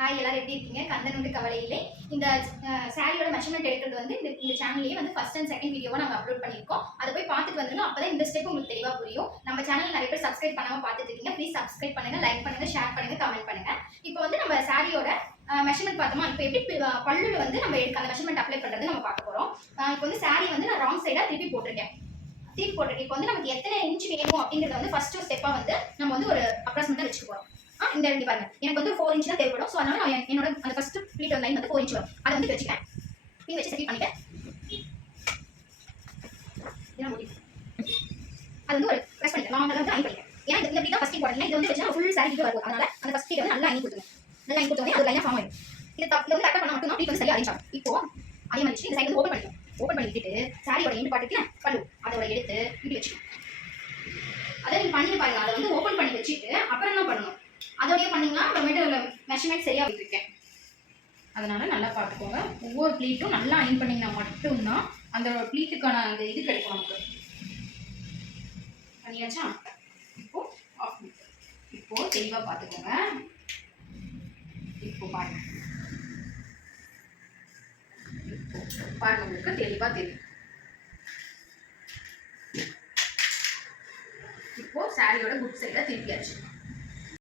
Hi, எல்லாரும் எப்படி இருக்கீங்க? கந்தன் வந்து கவலையிலே. இந்த சாரியோட மெஷர்மெண்ட் எடுக்கிறது வந்து இந்த சேனல்லேயே வந்து ஃபர்ஸ்ட் அண்ட் செகண்ட் வீடியோவா நாங்கள் அப்லோட் பண்ணியிருக்கோம். அதை போய் பார்த்துட்டு வந்துடும். அப்பதான் இந்த ஸ்டெப் உங்களுக்கு தெளிவாக புரியும். நம்ம சேனல் நிறைய பேர் சப்ஸ்கிரைப் பண்ணாமல் பார்த்துட்டு இருக்கீங்க. ப்ளீஸ் சப்ஸ்கிரைப் பண்ணுங்க, லைக் பண்ணுங்க, ஷேர் பண்ணுங்க, கமெண்ட் பண்ணுங்க. இப்போ வந்து நம்ம சாரியோட மெஷர்மெண்ட் பார்த்தோமா? இப்போ எப்படி பல்லுல வந்து நம்ம அந்த மெஷர்மெண்ட் அப்ளை பண்ணுறது நம்ம பார்க்க போகிறோம். இப்போ வந்து சாரி வந்து நான் ராங் சைடாக திருப்பி போட்டிருக்கேன். இப்போ வந்து நமக்கு எத்தனை இன்ச் வேணும் அப்படிங்கிறத வந்து ஃபர்ஸ்ட் ஸ்டெப்பாக வந்து நம்ம வந்து ஒரு அப்ராக்சிமேட்டாக வச்சுக்க போகிறோம். இந்த இடத்துல பாருங்க, எனக்கு வந்து 4 இன்ச் தான் தேவைப்படும். ஸோ அதனால நான் என்னோட அந்த ஃபர்ஸ்ட் ப்ளீட் லைன் வந்து 4 இன்ச் வரும். அதை வந்து வச்சுக்கிறேன். நீ வச்சு செட் பண்ணிட்டேன். அது வந்து ஒரு ப்ரெஸ் பண்ணிட்டேன். நான் வந்து அயன் பண்ணிட்டேன். ஏன்னா இந்த ப்ளீட் தான் ஃபர்ஸ்ட் போடுறேன். இது வந்து வச்சா ஃபுல் சாரி கிட்ட வரும். அதனால அந்த ஃபர்ஸ்ட் ப்ளீட் வந்து நல்லா அயன் கொடுத்துருங்க. நல்லா அயன் கொடுத்தோடனே அது லைனா ஃபார்ம் ஆயிடும். இது வந்து கரெக்டாக பண்ணா மட்டும் தான் ப்ளீட் வந்து சரியா அரேஞ்ச் ஆகும். இப்போ அதே மாதிரி இந்த சைடு வந்து ஓப்பன் பண்ணிக்கலாம். ஓப்பன் பண்ணி விட்டுட்டு சாரியோட எண்டு பாட்டுக்கு பல்லு அதோட எடுத்து இப்படி வச்சுக்கணும். அதை நீங்க பண்ணி பாருங்க. அதை வந்து ஓப்பன் பண்ணி வச்சுட்டு அப்புறம் என்ன பண்ணணும், அதோடய பண்ணிங்கன்னா அப்புறமேட்டு மெஷர்மெண்ட் சரியாக வச்சுருக்கேன். அதனால நல்லா பார்த்துக்கோங்க. ஒவ்வொரு ப்ளீட்டும் நல்லா அயன் பண்ணிங்கன்னா மட்டும்தான் அந்த ப்ளீட்டுக்கான அந்த இது கிடைக்கும் நமக்கு. பண்ணியாச்சா? இப்போ தெளிவாக பார்த்துக்கோங்க. இப்போ பாருங்க, பாருங்க, உங்களுக்கு தெளிவாக தெரியும். இப்போ சாரியோட குட் சைடை திருப்பியாச்சு.